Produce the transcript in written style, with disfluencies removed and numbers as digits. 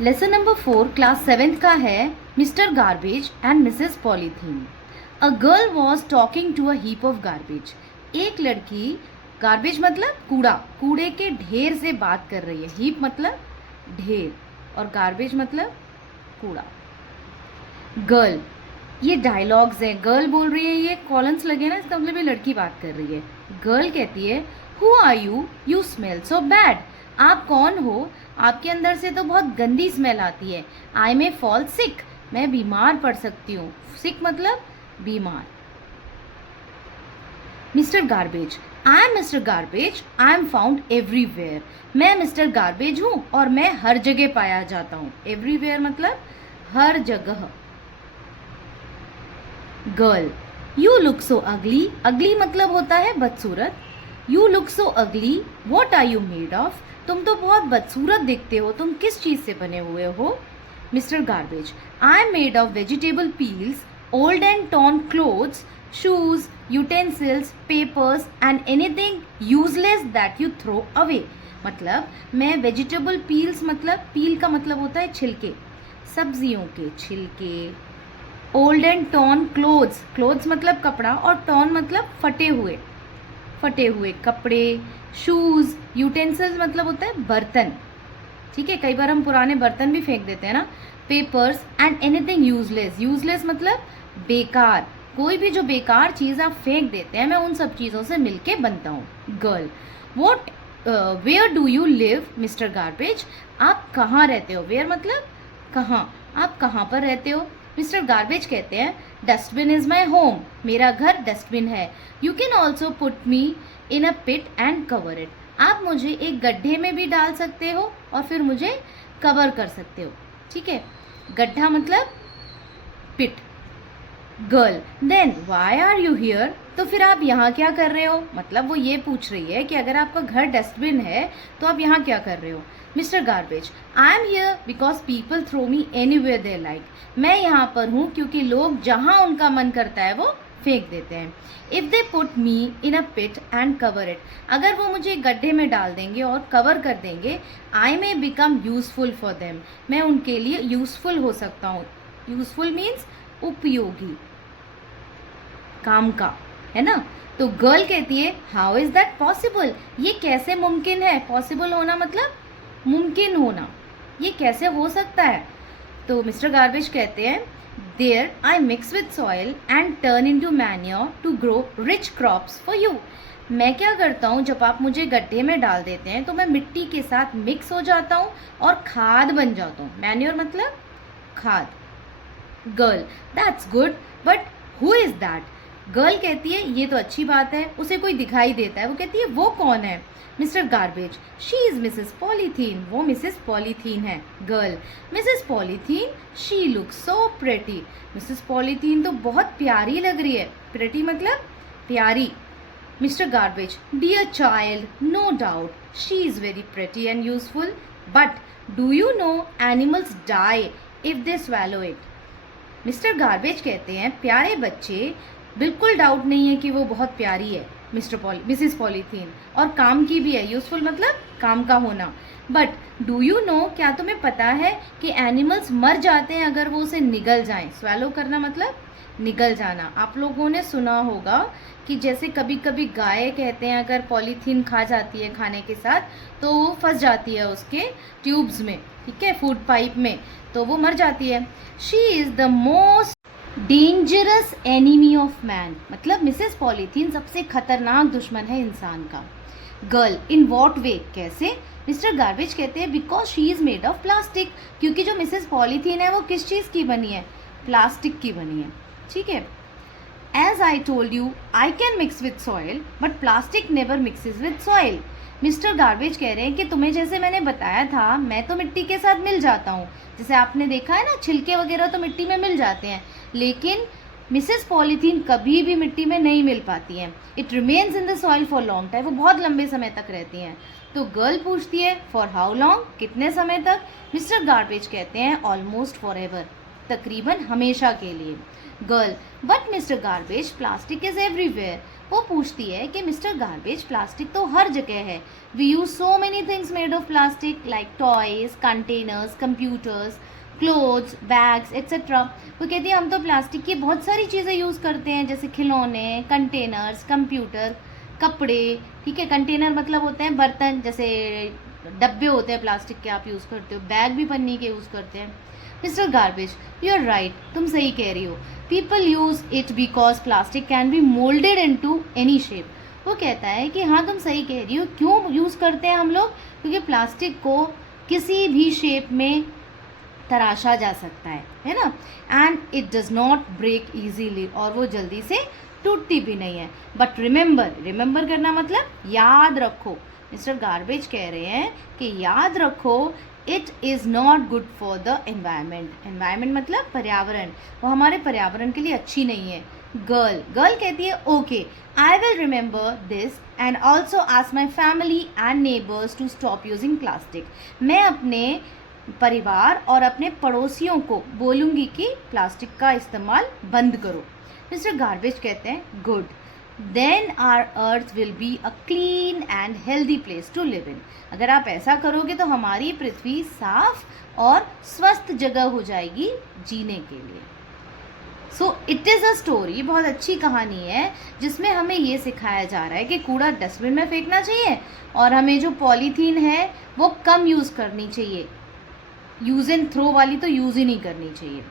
Lesson number 4 class 7th का है mister garbage and missus polythene. A girl was talking to a heap of garbage. एक लड़की, garbage मतलब कूड़ा, कूड़े के ढेर से बात कर रही है। हीप मतलब ढेर और गार्बेज मतलब कूड़ा। गर्ल, ये डायलॉग्स हैं। गर्ल बोल रही है, ये कॉलम्स लगे ना, इसका मतलब ये लड़की बात कर रही है। गर्ल कहती है, who are you, you smell so bad. आप कौन हो, आपके अंदर से तो बहुत गंदी स्मेल आती है। आई मे फॉल सिक, मैं बीमार पड़ सकती हूँ। सिक मतलब बीमार। Mister garbage, I am mister garbage, I M found everywhere. मैं मिस्टर गार्बेज हूँ और मैं हर जगह पाया जाता हूँ। एवरीवेयर मतलब हर जगह। गर्ल, यू लुक सो अगली। अगली मतलब होता है बदसूरत। You look so ugly, what are you made of. तुम तो बहुत बदसूरत दिखते हो, तुम किस चीज़ से बने हुए हो। Mister garbage, I am made of vegetable peels, old and torn clothes, shoes, utensils, papers and anything useless that you throw away. मतलब मैं वेजिटेबल पील्स मतलब पील का मतलब होता है छिलके, सब्जियों के छिलके। Old and torn clothes, clothes मतलब कपड़ा और टॉर्न मतलब फटे हुए कपड़े। शूज़, यूटेंसिल्स मतलब होता है बर्तन, ठीक है, कई बार हम पुराने बर्तन भी फेंक देते हैं ना। Papers and anything useless, useless मतलब बेकार, कोई भी जो बेकार चीज़ आप फेंक देते हैं, मैं उन सब चीज़ों से मिलके बनता हूँ। Girl, what where do you live mister garbage. आप कहाँ रहते हो। वेयर मतलब कहाँ, आप कहाँ पर रहते हो। मिस्टर गार्बेज कहते हैं, डस्टबिन इज़ माई होम, मेरा घर डस्टबिन है। You can also put me in a pit and cover it. आप मुझे एक गड्ढे में भी डाल सकते हो और फिर मुझे कवर कर सकते हो, ठीक है। गड्ढा मतलब pit. Girl, then why are you here. तो फिर आप यहाँ क्या कर रहे हो। मतलब वो ये पूछ रही है कि अगर आपका घर डस्टबिन है तो आप यहाँ क्या कर रहे हो। Mister garbage, I am here because people throw me anywhere they like. मैं यहाँ पर हूँ क्योंकि लोग जहाँ उनका मन करता है वो फेंक देते हैं। If they put me in a pit and cover it, अगर वो मुझे गड्ढे में डाल देंगे और कवर कर देंगे, I may become useful for them, मैं उनके लिए यूजफुल हो सकता हूँ। यूजफुल मीन्स उपयोगी, काम का, है ना। तो गर्ल कहती है, हाउ इज दैट पॉसिबल, ये कैसे मुमकिन है। पॉसिबल होना मतलब मुमकिन होना, ये कैसे हो सकता है। तो मिस्टर गार्बेज कहते हैं, there I mix with soil and turn into manure to grow rich crops for you. मैं क्या करता हूँ, जब आप मुझे गड्ढे में डाल देते हैं तो मैं मिट्टी के साथ मिक्स हो जाता हूँ और खाद बन जाता हूँ। मैन्योर मतलब खाद। Girl, that's good, but who is that. Girl कहती है, ये तो अच्छी बात है, उसे कोई दिखाई देता है। वो कहती है, वो कौन है। Mister garbage, she is missus polythene, वो मिसेस पॉलीथीन है। Girl, missus polythene, she looks so pretty. Missus polythene तो बहुत प्यारी लग रही है। प्रेटी मतलब प्यारी। Mister garbage, dear child, no doubt she is very pretty and useful, but do you know animals die if they swallow it. Mister garbage कहते हैं, प्यारे बच्चे, बिल्कुल डाउट नहीं है कि वो बहुत प्यारी है मिसिस पॉलीथीन, और काम की भी है। यूजफुल मतलब काम का होना। बट डू यू नो, क्या तुम्हें पता है कि एनिमल्स मर जाते हैं अगर वो उसे निगल जाएं। स्वैलो करना मतलब निगल जाना। आप लोगों ने सुना होगा कि जैसे कभी कभी गाय कहते हैं अगर पॉलीथीन खा जाती है खाने के साथ तो वो फंस जाती है उसके ट्यूब्स में, ठीक है, फूड पाइप में, तो वो मर जाती है। She is the most dangerous enemy of man, मतलब मिसेस पॉलीथीन सबसे खतरनाक दुश्मन है इंसान का। गर्ल, इन वॉट वे, कैसे। मिस्टर गार्बेज कहते हैं, because she is made of plastic, क्योंकि जो मिसेस पॉलीथीन है वो किस चीज़ की बनी है, प्लास्टिक की बनी है, ठीक है। As I told you, I can mix with soil but plastic never mixes with soil. Mister garbage कह रहे हैं कि तुम्हें जैसे मैंने बताया था, मैं तो मिट्टी के साथ मिल जाता हूँ। जैसे आपने देखा है ना, छिलके वगैरह तो मिट्टी में मिल जाते हैं, लेकिन मिसेस पॉलीथीन कभी भी मिट्टी में नहीं मिल पाती हैं। It remains in the soil for long time, वो बहुत लंबे समय तक रहती हैं। तो गर्ल पूछती है, फॉर हाउ लॉन्ग, कितने समय तक। मिस्टर गार्बेज कहते हैं, ऑलमोस्ट फॉर एवर, तकरीबन हमेशा के लिए। Girl, but mister garbage, plastic is everywhere, वो पूछती है कि मिस्टर गार्बेज प्लास्टिक तो हर जगह है, we use so many things made of plastic like toys, containers, computers, clothes, bags etcetera. वो कहती है हम तो प्लास्टिक की बहुत सारी चीज़ें यूज़ करते हैं, जैसे खिलौने, कंटेनर्स, कंप्यूटर, कपड़े, ठीक है। कंटेनर मतलब होते हैं बर्तन, जैसे डब्बे होते हैं प्लास्टिक के आप यूज़ करते हो, बैग भी पन्नी के यूज़ करते हैं। Mister garbage, you are right, तुम सही कह रही हो, people use it because plastic can be moulded into any shape. वो कहता है कि हाँ तुम सही कह रही हो, क्यों यूज़ करते हैं हम लोग, क्योंकि प्लास्टिक को किसी भी शेप में तराशा जा सकता है ना, and it does not break easily, और वो जल्दी से टूटती भी नहीं है। बट रिमेंबर करना मतलब याद रखो, मिस्टर गार्बेज कह रहे हैं कि याद रखो it is not good for the environment मतलब पर्यावरण, वो हमारे पर्यावरण के लिए अच्छी नहीं है। गर्ल कहती है okay, I will remember this and also ask my family and neighbours to stop using plastic. मैं अपने परिवार और अपने पड़ोसियों को बोलूँगी कि प्लास्टिक का इस्तेमाल बंद करो। मिस्टर गार्बेज कहते हैं good, then our earth will be a clean and healthy place to live in. अगर आप ऐसा करोगे तो हमारी पृथ्वी साफ और स्वस्थ जगह हो जाएगी जीने के लिए। So it is a story, बहुत अच्छी कहानी है जिसमें हमें ये सिखाया जा रहा है कि कूड़ा डस्टबिन में फेंकना चाहिए और हमें जो पॉलीथीन है वो कम यूज़ करनी चाहिए, यूज़ एंड थ्रो वाली तो यूज़ ही नहीं करनी चाहिए।